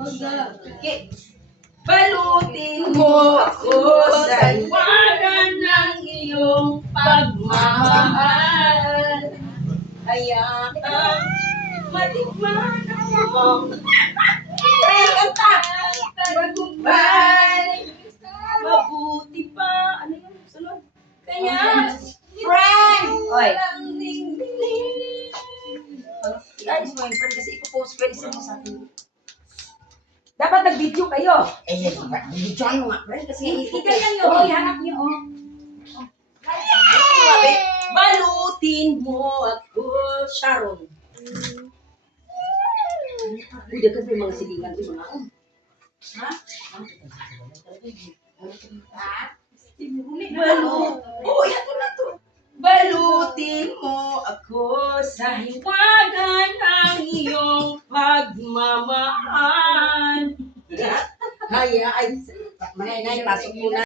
Okay. Balutin mo ako sa iwanan ng iyong pagmamahal. Hayaan matikman ako. Ay, kanta! Magumpay! Mabuti pa! Ano yun? Sunod? Kaya, friend! Oy! I-ayos mo yung friend kasi ipopost ko isa mo sa akin. Dapat nag-video kayo. Video mo nga, friend. Kasi iganyan nyo, ihanap nyo. Balutin mo ako, Sharon. Uy, dagan pa yung mga silingan yung mga ha? Oo, yan ko na to. Balutin mo ako sa hiwagan ng iyong pagmamahal. Ay, pasok mo na.